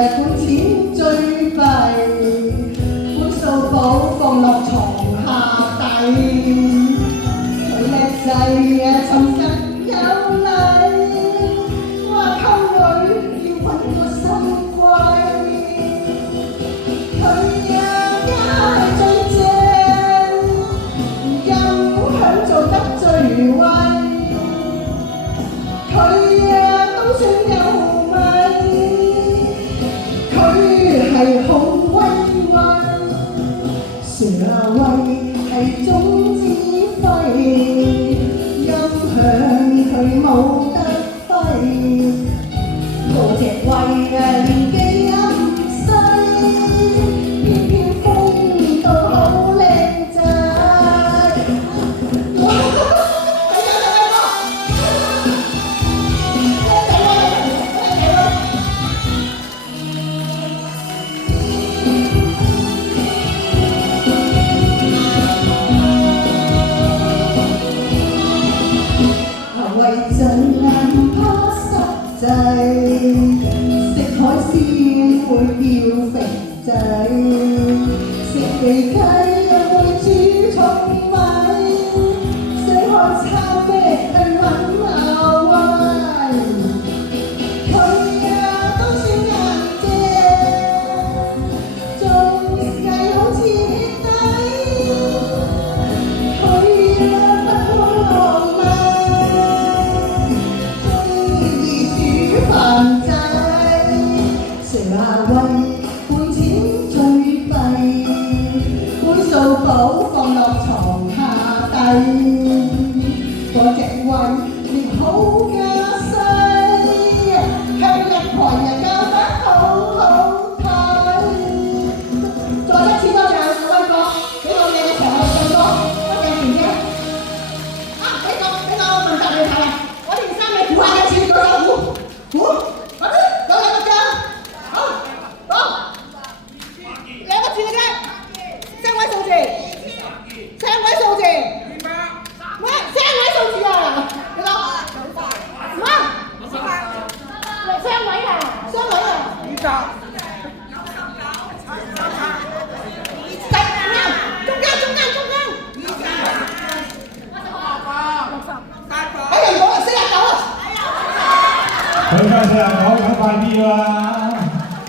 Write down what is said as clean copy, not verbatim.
本錢最弊，本數簿放落床下底。佢叻仔尋日有禮，話溝女要揾個心貴。佢家係最正，又想做得最威。佢都算有米，佢係好威威。蛇威係總指揮，音響佢冇得揮。嗰隻威年紀唔細，偏偏風度好靚仔。為盡唔怕濕滯，食海鮮會叫肥仔，食肥雞又會煮重米，想開餐咩去揾阿威。佢都算硬正，做計好徹底。佢不開浪漫，飯仔，蛇威本錢最弊，本數簿放落床下底。嗰隻威亦好架勢，向日台人教得好好睇。再一次多謝威哥，俾我哋嘅場合更多，多謝團姐。俾個問答你睇啊！我件衫你估下幾錢？舉手估。快啲，有兩個獎，好，兩個字嘅啫，雙位數字，雙位數字，咩？雙位數字啊？幾多？咩？雙位啊？雙位啊？20。佢梗係49，咁快啲啦！